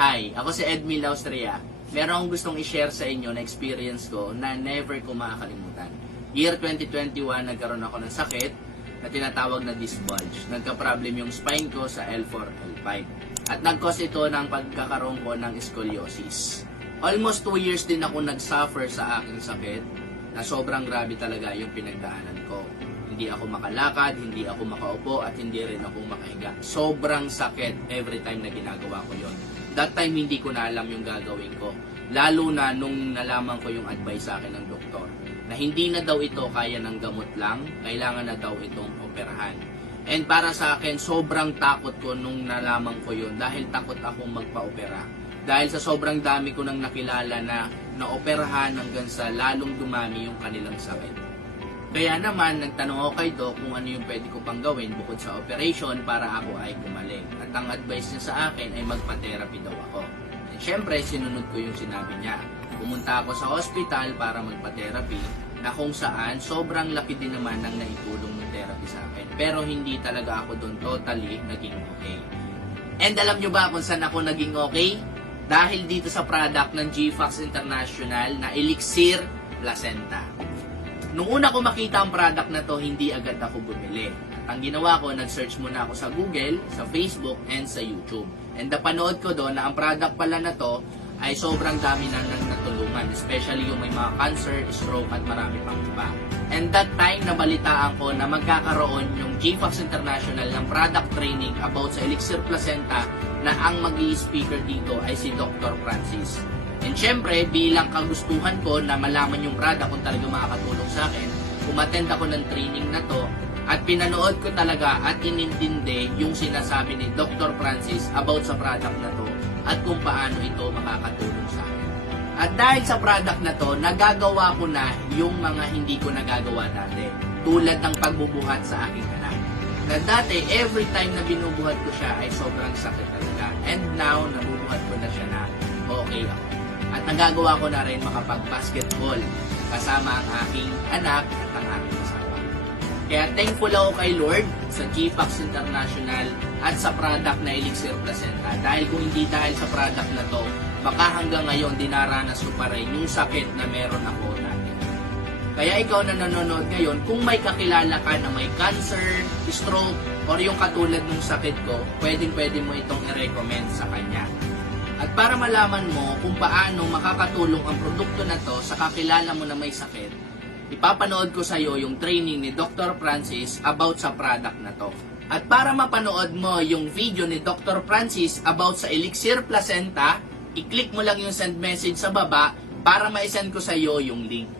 Hi, ako si Edmil Austria. Meron akong gustong i-share sa inyo na experience ko na never ko makakalimutan. Year 2021, nagkaroon ako ng sakit na tinatawag na disc bulge. Nagka-problem yung spine ko sa L4, L5. At nag-cause ito ng pagkakaroon ko ng scoliosis. Almost 2 years din ako nag-suffer sa aking sakit na sobrang grabe talaga yung pinagdaanan ko. Hindi ako makalakad, hindi ako makaupo, at hindi rin ako makahiga. Sobrang sakit every time na ginagawa ko yon. That time, hindi ko na alam yung gagawin ko. Lalo na nung nalaman ko yung advice sa akin ng doktor na hindi na daw ito kaya ng gamot lang, kailangan na daw itong operahan. And para sa akin, sobrang takot ko nung nalaman ko yun dahil takot akong magpa-opera. Dahil sa sobrang dami ko nang nakilala na naoperahan hanggang sa lalong dumami yung kanilang sakit. Kaya naman, nagtanong ako kay Doc kung ano yung pwede ko pang gawin bukod sa operation para ako ay gumaling. At ang advice niya sa akin ay magpa-therapy daw ako. And syempre, sinunod ko yung sinabi niya. Pumunta ako sa hospital para magpa-therapy na kung saan sobrang laki din naman ng naitulong ng therapy sa akin. Pero hindi talaga ako doon totally naging okay. And alam nyo ba kung saan ako naging okay? Dahil dito sa product ng GFAX International na Elixir Placenta. Nung una ko makita ang product na to, hindi agad ako bumili. At ang ginawa ko, nag-search muna ako sa Google, sa Facebook, and sa YouTube. And napanood ko doon na ang product pala na to ay sobrang dami na natulungan. Especially yung may mga cancer, stroke, at marami pang iba. And that time, nabalitaan ko na magkakaroon yung GFAX International ng product training about sa Elixir Placenta na ang mag-i-speaker dito ay si Dr. Francis. And syempre, bilang kagustuhan ko na malaman yung product kung talaga makakatulong sa akin, umattend ako ng training na to at pinanood ko talaga at inintindi yung sinasabi ni Dr. Francis about sa product na to at kung paano ito makakatulong sa akin. At dahil sa product na to, nagagawa ko na yung mga hindi ko nagagawa dati. Tulad ng pagbubuhat sa aking anak. Na dati, every time na binubuhat ko siya ay sobrang sakit talaga. And now, nabubuhat ko na siya na okay ako. At nagagawa ko na rin makapag-basketball kasama ang aking anak at ang aking asawa. Kaya thankful ako kay Lord sa GFAX International at sa product na Elixir Placenta. Dahil kung hindi dahil sa product na to, baka hanggang ngayon dinaranas ko pa rin yung sakit na meron ako dati. Kaya ikaw na nanonood ngayon, kung may kakilala ka na may cancer, stroke, or yung katulad ng sakit ko, pwede mo itong i-recommend sa kanya. At para malaman mo kung paano makakatulong ang produkto na to sa kakilala mo na may sakit, ipapanood ko sa iyo yung training ni Dr. Francis about sa product na to. At para mapanood mo yung video ni Dr. Francis about sa Elixir Placenta, i-click mo lang yung send message sa baba para ma-send ko sa iyo yung link.